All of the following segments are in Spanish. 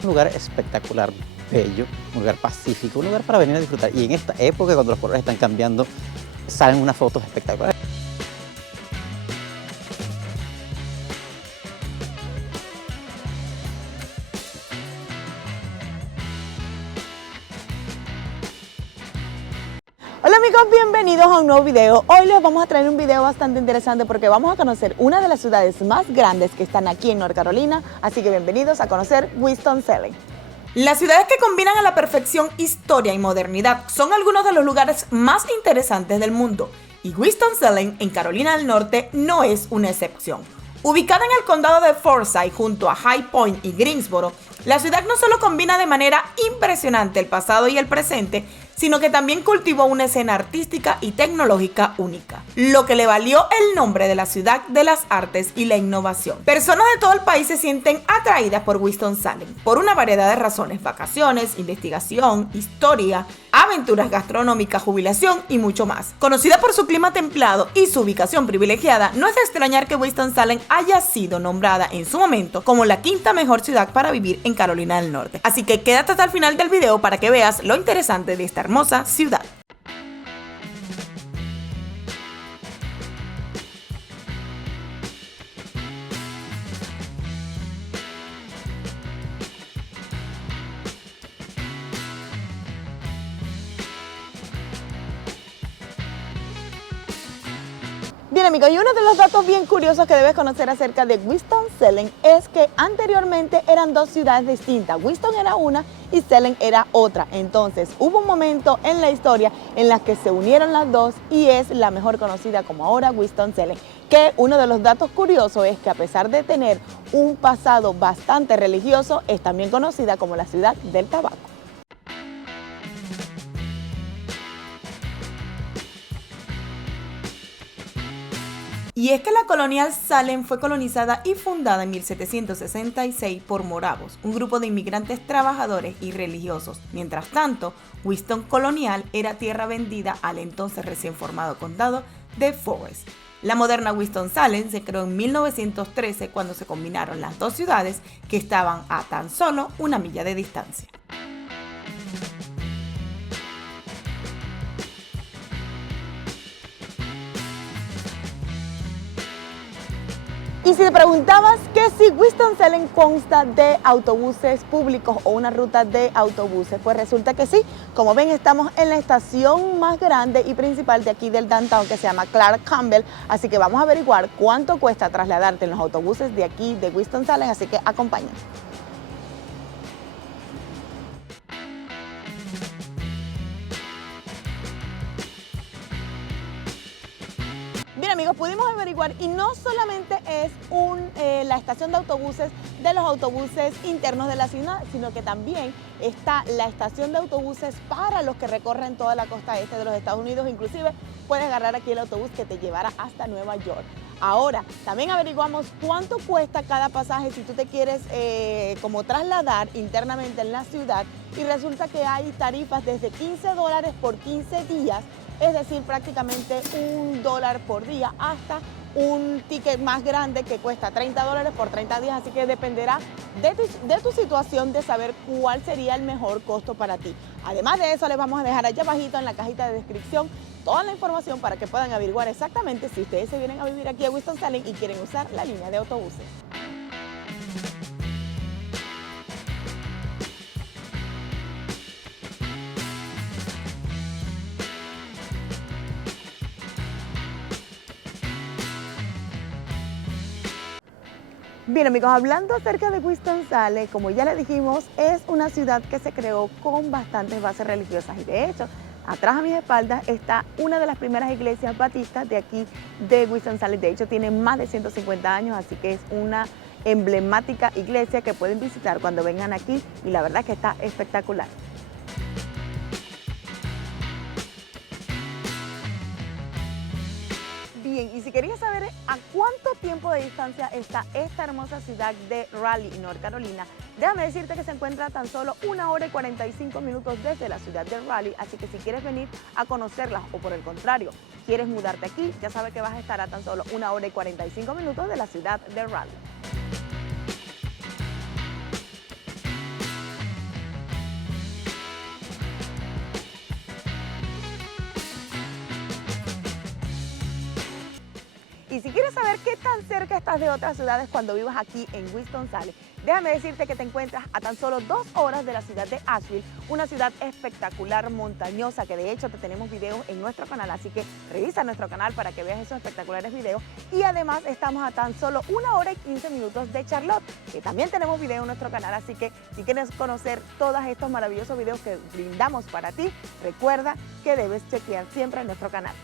Un lugar espectacular, bello, un lugar pacífico, un lugar para venir a disfrutar. Y en esta época, cuando los colores están cambiando, salen unas fotos espectaculares. Hola amigos, bienvenidos a un nuevo video. Hoy les vamos a traer un video bastante interesante porque vamos a conocer una de las ciudades más grandes que están aquí en North Carolina, así que bienvenidos a conocer Winston-Salem. Las ciudades que combinan a la perfección historia y modernidad son algunos de los lugares más interesantes del mundo, y Winston-Salem en Carolina del Norte no es una excepción. Ubicada en el condado de Forsyth junto a High Point y Greensboro, la ciudad no solo combina de manera impresionante el pasado y el presente, sino que también cultivó una escena artística y tecnológica única, lo que le valió el nombre de la ciudad de las artes y la innovación. Personas de todo el país se sienten atraídas por Winston-Salem por una variedad de razones: vacaciones, investigación, historia, aventuras gastronómicas, jubilación y mucho más. Conocida por su clima templado y su ubicación privilegiada, no es de extrañar que Winston-Salem haya sido nombrada en su momento como la quinta mejor ciudad para vivir en Carolina del Norte. Así que quédate hasta el final del video para que veas lo interesante de esta hermosa ciudad. Bien amigos, y uno de los datos bien curiosos que debes conocer acerca de Winston-Salem es que anteriormente eran dos ciudades distintas. Winston era una y Salem era otra. Entonces hubo un momento en la historia en la que se unieron las dos y es la mejor conocida como ahora Winston-Salem. Que uno de los datos curiosos es que a pesar de tener un pasado bastante religioso, es también conocida como la ciudad del tabaco. Y es que la colonial Salem fue colonizada y fundada en 1766 por moravos, un grupo de inmigrantes trabajadores y religiosos. Mientras tanto, Winston Colonial era tierra vendida al entonces recién formado condado de Forsyth. La moderna Winston-Salem se creó en 1913 cuando se combinaron las dos ciudades que estaban a tan solo una milla de distancia. Y si te preguntabas que si Winston-Salem consta de autobuses públicos o una ruta de autobuses, pues resulta que sí. Como ven, estamos en la estación más grande y principal de aquí del downtown, que se llama Clark Campbell, así que vamos a averiguar cuánto cuesta trasladarte en los autobuses de aquí de Winston-Salem, así que acompáñanos. Bien amigos, pudimos averiguar y no solamente es la estación de autobuses de los autobuses internos de la ciudad, sino que también está la estación de autobuses para los que recorren toda la costa este de los Estados Unidos. Inclusive puedes agarrar aquí el autobús que te llevará hasta Nueva York. Ahora, también averiguamos cuánto cuesta cada pasaje si tú te quieres como trasladar internamente en la ciudad, y resulta que hay tarifas desde $15 por 15 días, es decir, prácticamente $1 por día, hasta un ticket más grande que cuesta $30 por 30 días, así que dependerá de tu situación de saber cuál sería el mejor costo para ti. Además de eso, les vamos a dejar allá abajito en la cajita de descripción toda la información para que puedan averiguar exactamente si ustedes se vienen a vivir aquí a Winston-Salem y quieren usar la línea de autobuses. Bien amigos, hablando acerca de Winston-Salem, como ya le dijimos, es una ciudad que se creó con bastantes bases religiosas, y de hecho, atrás a mis espaldas está una de las primeras iglesias batistas de aquí de Winston-Salem. De hecho, tiene más de 150 años, así que es una emblemática iglesia que pueden visitar cuando vengan aquí, y la verdad es que está espectacular. Bien, y si querías saber a cuánto tiempo de distancia está esta hermosa ciudad de Raleigh, North Carolina, déjame decirte que se encuentra a tan solo 1 hora y 45 minutos desde la ciudad de Raleigh, así que si quieres venir a conocerla o por el contrario, quieres mudarte aquí, ya sabes que vas a estar a tan solo 1 hora y 45 minutos de la ciudad de Raleigh. Y si quieres saber qué tan cerca estás de otras ciudades cuando vivas aquí en Winston-Salem, déjame decirte que te encuentras a tan solo 2 horas de la ciudad de Asheville, una ciudad espectacular, montañosa, que de hecho te tenemos videos en nuestro canal, así que revisa nuestro canal para que veas esos espectaculares videos. Y además estamos a tan solo 1 hora y 15 minutos de Charlotte, que también tenemos video en nuestro canal, así que si quieres conocer todos estos maravillosos videos que brindamos para ti, recuerda que debes chequear siempre en nuestro canal.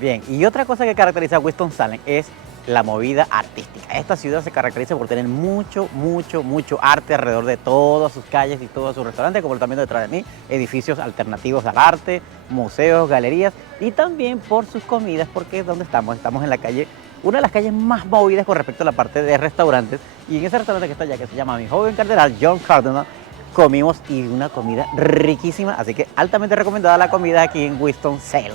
Bien, y otra cosa que caracteriza a Winston-Salem es la movida artística. Esta ciudad se caracteriza por tener mucho arte alrededor de todas sus calles y todos sus restaurantes, como también detrás de mí, edificios alternativos al arte, museos, galerías, y también por sus comidas, porque es donde estamos. Estamos en la calle, una de las calles más movidas con respecto a la parte de restaurantes, y en ese restaurante que está allá, que se llama Mi Joven Cardenal, John Cardinal, comimos y una comida riquísima, así que altamente recomendada la comida aquí en Winston-Salem.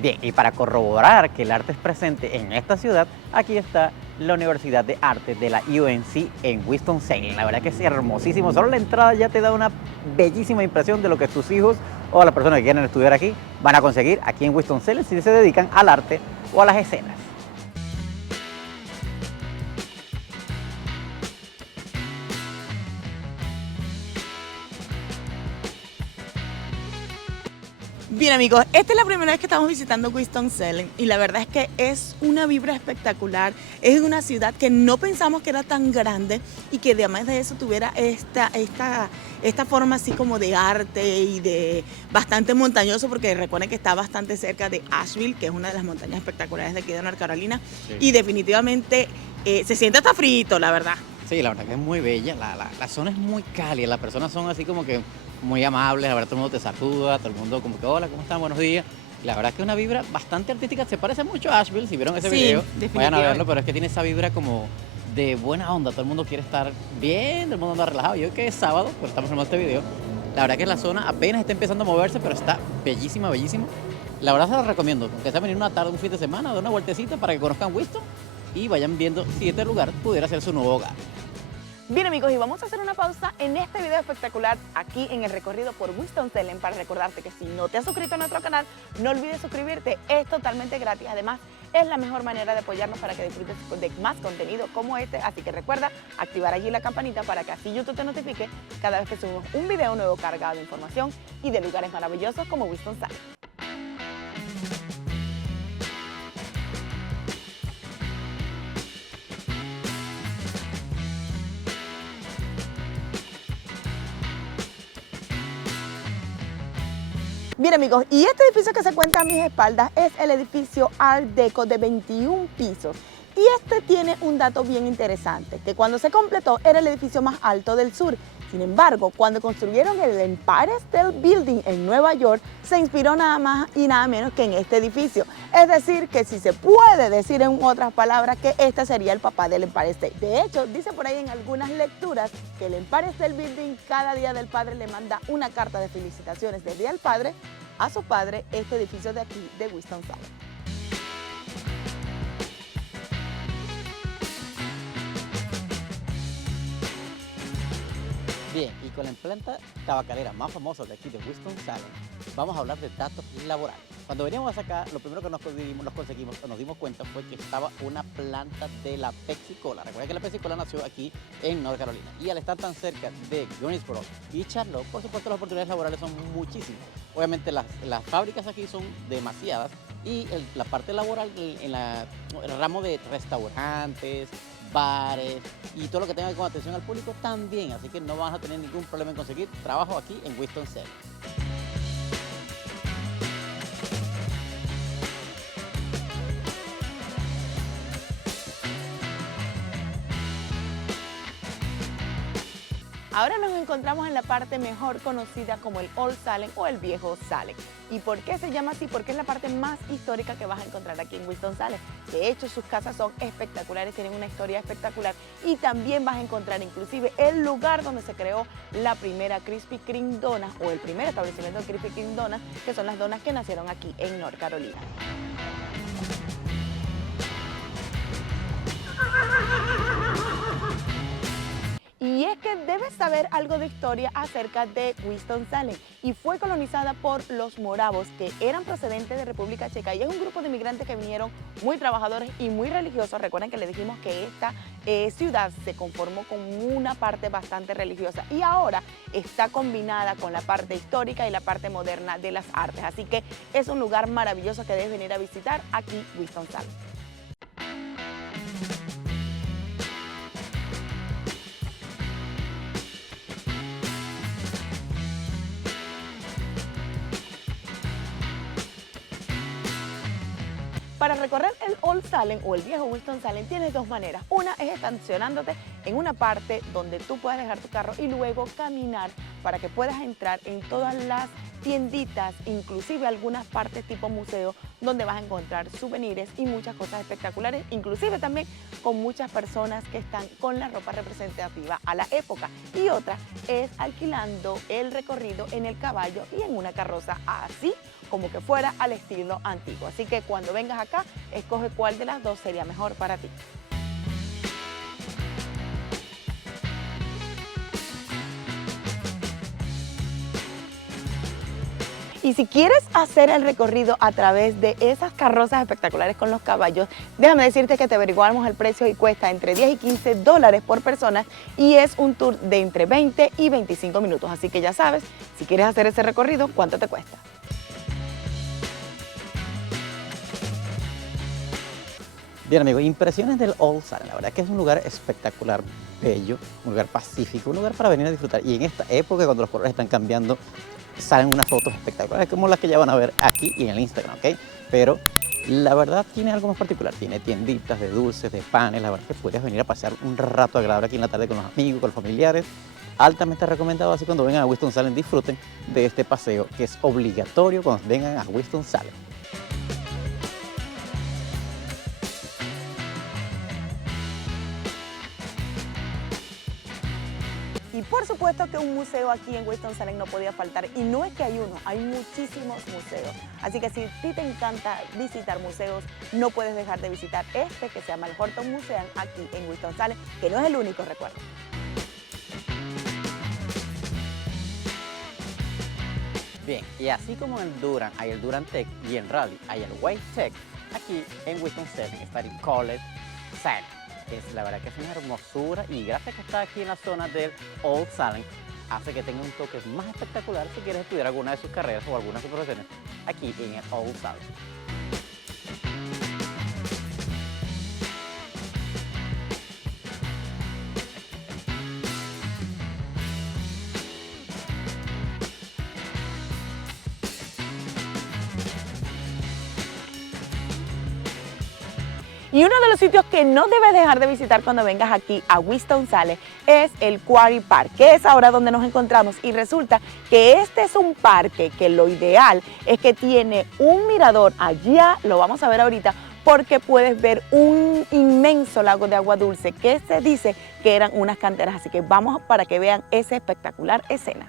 Bien, y para corroborar que el arte es presente en esta ciudad, aquí está la Universidad de Arte de la UNC en Winston-Salem. La verdad que es hermosísimo. Solo la entrada ya te da una bellísima impresión de lo que tus hijos o las personas que quieren estudiar aquí van a conseguir aquí en Winston-Salem si se dedican al arte o a las escenas. Bien amigos, esta es la primera vez que estamos visitando Winston-Salem y la verdad es que es una vibra espectacular. Es una ciudad que no pensamos que era tan grande y que además de eso tuviera esta forma así como de arte y de bastante montañoso, porque recuerden que está bastante cerca de Asheville, que es una de las montañas espectaculares de aquí de North Carolina. Sí. Y definitivamente se siente hasta frito, la verdad. Sí, la verdad que es muy bella, la zona es muy cálida, las personas son así como que muy amables, la verdad todo el mundo te saluda, todo el mundo como que hola, ¿cómo están? Buenos días. La verdad es que es una vibra bastante artística, se parece mucho a Asheville, si vieron ese video, vayan a verlo, pero es que tiene esa vibra como de buena onda, todo el mundo quiere estar bien, todo el mundo anda relajado. Y hoy que es sábado, pues estamos filmando este video, la verdad que la zona apenas está empezando a moverse, pero está bellísima, bellísima. La verdad se lo recomiendo, aunque sea venir una tarde, un fin de semana, dar una vueltecita para que conozcan Winston y vayan viendo si este lugar pudiera ser su nuevo hogar. Bien amigos, y vamos a hacer una pausa en este video espectacular aquí en el recorrido por Winston-Salem para recordarte que si no te has suscrito a nuestro canal, no olvides suscribirte, es totalmente gratis. Además, es la mejor manera de apoyarnos para que disfrutes de más contenido como este, así que recuerda activar allí la campanita para que así YouTube te notifique cada vez que subimos un video nuevo cargado de información y de lugares maravillosos como Winston-Salem. Bien amigos, y este edificio que se encuentra a mis espaldas es el edificio Art Deco de 21 pisos. Y este tiene un dato bien interesante, que cuando se completó era el edificio más alto del sur. Sin embargo, cuando construyeron el Empire State Building en Nueva York, se inspiró nada más y nada menos que en este edificio. Es decir, que si se puede decir en otras palabras que este sería el papá del Empire State. De hecho, dice por ahí en algunas lecturas que el Empire State Building cada día del padre le manda una carta de felicitaciones del Día del Padre a su padre, este edificio de aquí de Winston-Salem. Bien, y con la planta tabacalera más famosa de aquí de Winston-Salem, vamos a hablar de datos laborales. Cuando veníamos acá, lo primero que nos dimos cuenta fue que estaba una planta de la Pepsi-Cola. Recuerden que la Pepsi-Cola nació aquí en North Carolina. Y al estar tan cerca de Greensboro y Charlotte, por supuesto las oportunidades laborales son muchísimas. Obviamente las fábricas aquí son demasiadas y la parte laboral en el ramo de restaurantes, bares y todo lo que tenga que ver con atención al público también, así que no vas a tener ningún problema en conseguir trabajo aquí en Winston-Salem. Ahora nos encontramos en la parte mejor conocida como el Old Salem o el Viejo Salem. ¿Y por qué se llama así? Porque es la parte más histórica que vas a encontrar aquí en Winston-Salem. De hecho, sus casas son espectaculares, tienen una historia espectacular y también vas a encontrar inclusive el lugar donde se creó la primera Krispy Kreme Donuts o el primer establecimiento de Krispy Kreme Donuts, que son las donas que nacieron aquí en North Carolina. Y es que debes saber algo de historia acerca de Winston-Salem, y fue colonizada por los moravos, que eran procedentes de República Checa, y es un grupo de inmigrantes que vinieron muy trabajadores y muy religiosos. Recuerden que les dijimos que esta ciudad se conformó con una parte bastante religiosa y ahora está combinada con la parte histórica y la parte moderna de las artes, así que es un lugar maravilloso que debes venir a visitar aquí, Winston-Salem. Para recorrer el Old Salem o el viejo Winston-Salem tienes dos maneras. Una es estacionándote en una parte donde tú puedas dejar tu carro y luego caminar para que puedas entrar en todas las tienditas, inclusive algunas partes tipo museo, donde vas a encontrar souvenirs y muchas cosas espectaculares, inclusive también con muchas personas que están con la ropa representativa a la época. Y otra es alquilando el recorrido en el caballo y en una carroza, así como que fuera al estilo antiguo. Así que cuando vengas acá, escoge cuál de las dos sería mejor para ti. Y si quieres hacer el recorrido a través de esas carrozas espectaculares con los caballos, déjame decirte que te averiguamos el precio y cuesta entre 10 y 15 dólares por persona, y es un tour de entre 20 y 25 minutos. Así que ya sabes, si quieres hacer ese recorrido, ¿cuánto te cuesta? Bien, amigos, impresiones del Old Salem. La verdad es que es un lugar espectacular, bello, un lugar pacífico, un lugar para venir a disfrutar. Y en esta época, cuando los colores están cambiando, salen unas fotos espectaculares como las que ya van a ver aquí y en el Instagram, ¿ok? Pero la verdad tiene algo más particular. Tiene tienditas de dulces, de panes. La verdad es que puedes venir a pasar un rato agradable aquí en la tarde con los amigos, con los familiares. Altamente recomendado, así cuando vengan a Winston-Salem disfruten de este paseo que es obligatorio cuando vengan a Winston-Salem. Y por supuesto que un museo aquí en Winston-Salem no podía faltar, y no es que hay uno, hay muchísimos museos. Así que si a ti te encanta visitar museos, no puedes dejar de visitar este que se llama el Horton Museum aquí en Winston-Salem, que no es el único, recuerda. Bien, y así como en Durham hay el Durham Tech y en Raleigh hay el White Tech, aquí en Winston-Salem está el College Salem. La verdad que es una hermosura, y gracias a que está aquí en la zona del Old Salem, hace que tenga un toque más espectacular si quieres estudiar alguna de sus carreras o alguna de sus profesiones aquí en el Old Salem. Y uno de los sitios que no debes dejar de visitar cuando vengas aquí a Winston-Salem es el Quarry Park, que es ahora donde nos encontramos. Y resulta que este es un parque que lo ideal es que tiene un mirador allá, lo vamos a ver ahorita, porque puedes ver un inmenso lago de agua dulce que se dice que eran unas canteras. Así que vamos para que vean esa espectacular escena.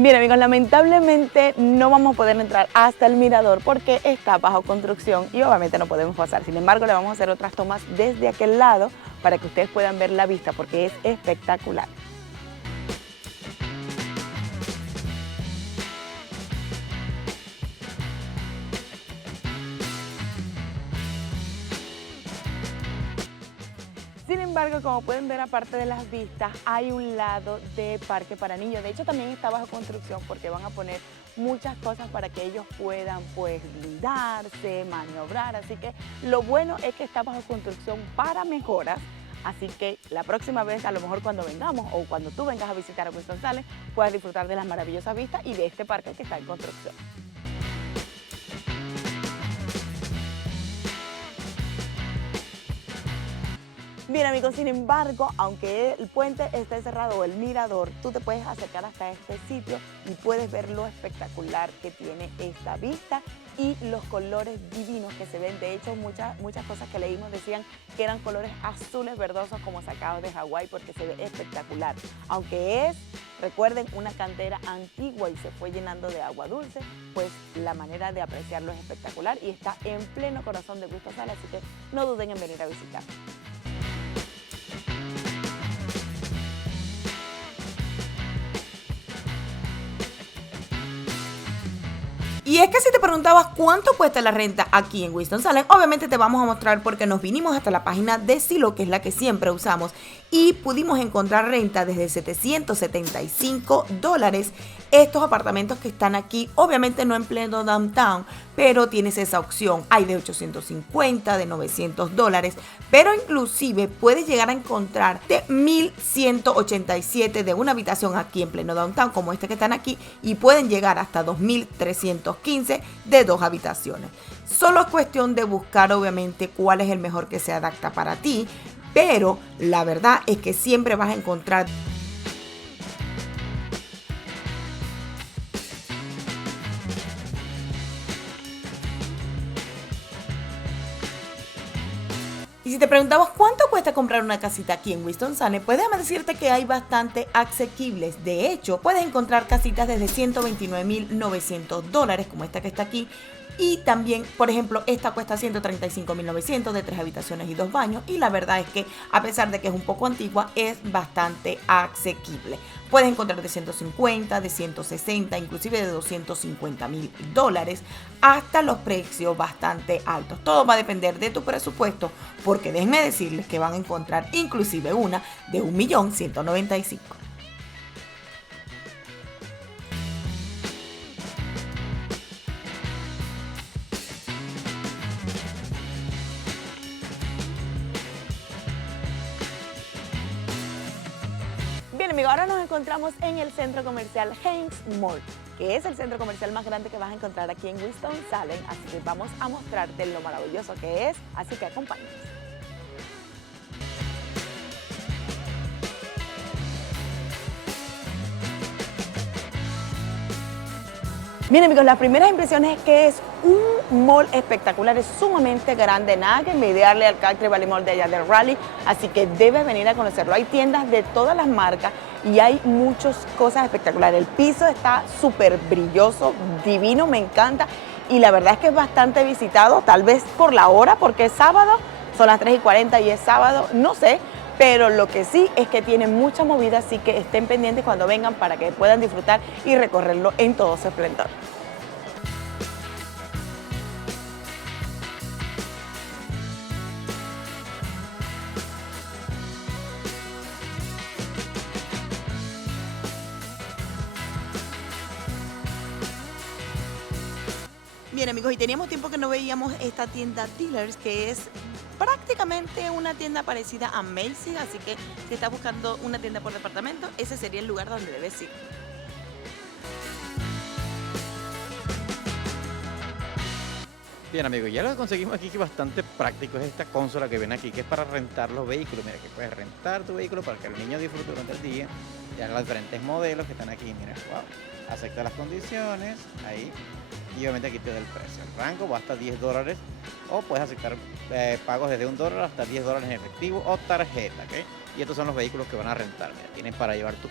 Bien, amigos, lamentablemente no vamos a poder entrar hasta el mirador porque está bajo construcción y obviamente no podemos pasar. Sin embargo, le vamos a hacer otras tomas desde aquel lado para que ustedes puedan ver la vista, porque es espectacular. Sin embargo, como pueden ver, aparte de las vistas, hay un lado de parque para niños. De hecho, también está bajo construcción porque van a poner muchas cosas para que ellos puedan blindarse, maniobrar. Así que lo bueno es que está bajo construcción para mejoras. Así que la próxima vez, a lo mejor cuando vengamos o cuando tú vengas a visitar a Winston-Salem, puedas disfrutar de las maravillosas vistas y de este parque que está en construcción. Bien amigos, sin embargo, aunque el puente esté cerrado o el mirador, tú te puedes acercar hasta este sitio y puedes ver lo espectacular que tiene esta vista y los colores divinos que se ven. De hecho, muchas cosas que leímos decían que eran colores azules verdosos como sacados de Hawái porque se ve espectacular. Aunque es, recuerden, una cantera antigua y se fue llenando de agua dulce, pues la manera de apreciarlo es espectacular y está en pleno corazón de Winston Salem, así que no duden en venir a visitar. Y es que si te preguntabas cuánto cuesta la renta aquí en Winston-Salem, obviamente te vamos a mostrar porque nos vinimos hasta la página de Zillow, que es la que siempre usamos, y pudimos encontrar renta desde $775. Estos apartamentos que están aquí, obviamente no en pleno downtown, pero tienes esa opción. Hay de $850, de $900, pero inclusive puedes llegar a encontrar de $1,187 de una habitación aquí en pleno downtown, como este que están aquí, y pueden llegar hasta $2,315 de 2 habitaciones. Solo es cuestión de buscar, obviamente, cuál es el mejor que se adapta para ti, pero la verdad es que siempre vas a encontrar. Y si te preguntabas cuánto cuesta comprar una casita aquí en Winston-Salem, pues déjame decirte que hay bastante asequibles. De hecho, puedes encontrar casitas desde $129,900, como esta que está aquí. Y también, por ejemplo, esta cuesta $135,900 de 3 habitaciones y 2 baños. Y la verdad es que, a pesar de que es un poco antigua, es bastante asequible. Puedes encontrar de 150, de 160, inclusive de $250,000, hasta los precios bastante altos. Todo va a depender de tu presupuesto, porque déjenme decirles que van a encontrar inclusive una de $1,195,000. Bien, amigo, ahora nos encontramos en el centro comercial Hanes Mall, que es el centro comercial más grande que vas a encontrar aquí en Winston-Salem, así que vamos a mostrarte lo maravilloso que es, así que acompáñanos. Bien amigos, las primeras impresiones es que es un mall espectacular, es sumamente grande, nada que envidiarle al Country Valley Mall de allá de Raleigh, así que debes venir a conocerlo. Hay tiendas de todas las marcas y hay muchas cosas espectaculares. El piso está súper brilloso, divino, me encanta y la verdad es que es bastante visitado, tal vez por la hora, porque es sábado, son las 3:40 y es sábado, no sé. Pero lo que sí es que tiene mucha movida, así que estén pendientes cuando vengan para que puedan disfrutar y recorrerlo en todo su esplendor. Bien amigos, y teníamos tiempo que no veíamos esta tienda Dealers, que es prácticamente una tienda parecida a Macy's, así que si estás buscando una tienda por departamento, ese sería el lugar donde debes ir. Bien amigos, ya lo que conseguimos aquí que es bastante práctico es esta consola que ven aquí, que es para rentar los vehículos. Mira, que puedes rentar tu vehículo para que el niño disfrute durante el día. Ya los diferentes modelos que están aquí, mira, wow. Acepta las condiciones, ahí. Y obviamente aquí te da el precio. El rango va hasta $10 o puedes aceptar pagos desde $1 hasta $10 en efectivo o tarjeta, ¿ok? Y estos son los vehículos que van a rentar. Mira, tienen para llevar tu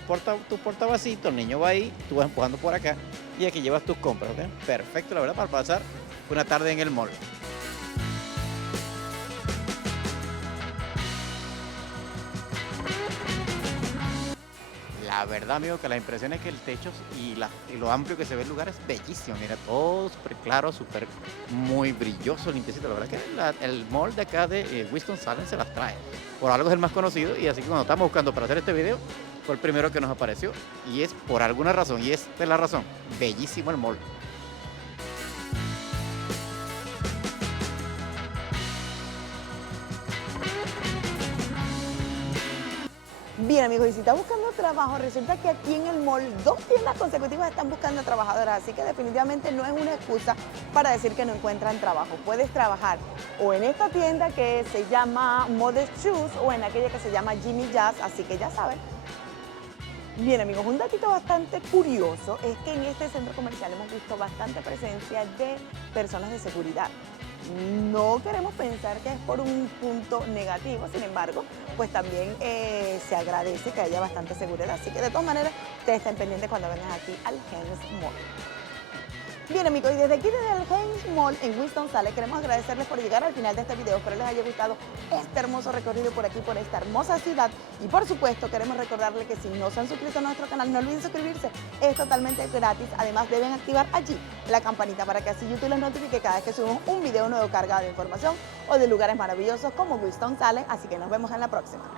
portavasito, el niño va ahí, tú vas empujando por acá y aquí llevas tus compras, ¿ok? Perfecto, la verdad, para pasar una tarde en el mall. La verdad, amigo, que la impresión es que el techo y lo amplio que se ve el lugar es bellísimo. Mira, todo súper claro, súper muy brilloso, limpiecito. La verdad que el mall de acá de Winston-Salem se las trae. Por algo es el más conocido y así que cuando estamos buscando para hacer este video, fue el primero que nos apareció. Y es por alguna razón, y esta es la razón, bellísimo el mall. Bien amigos, y si están buscando trabajo, resulta que aquí en el mall 2 tiendas consecutivas están buscando trabajadoras, así que definitivamente no es una excusa para decir que no encuentran trabajo. Puedes trabajar o en esta tienda que se llama Modest Shoes o en aquella que se llama Jimmy Jazz, así que ya saben. Bien amigos, un datito bastante curioso es que en este centro comercial hemos visto bastante presencia de personas de seguridad. No queremos pensar que es por un punto negativo, sin embargo, pues también se agradece que haya bastante seguridad. Así que de todas maneras, ustedes estén pendientes cuando vengan aquí al Hens Mall. Bien amigos, y desde aquí, desde el Hens Mall en Winston-Salem, queremos agradecerles por llegar al final de este video. Espero les haya gustado este hermoso recorrido por aquí, por esta hermosa ciudad. Y por supuesto, queremos recordarles que si no se han suscrito a nuestro canal, no olviden suscribirse. Es totalmente gratis. Además, deben activar allí la campanita para que así YouTube les notifique cada vez que subimos un video nuevo cargado de información o de lugares maravillosos como Winston-Salem. Así que nos vemos en la próxima.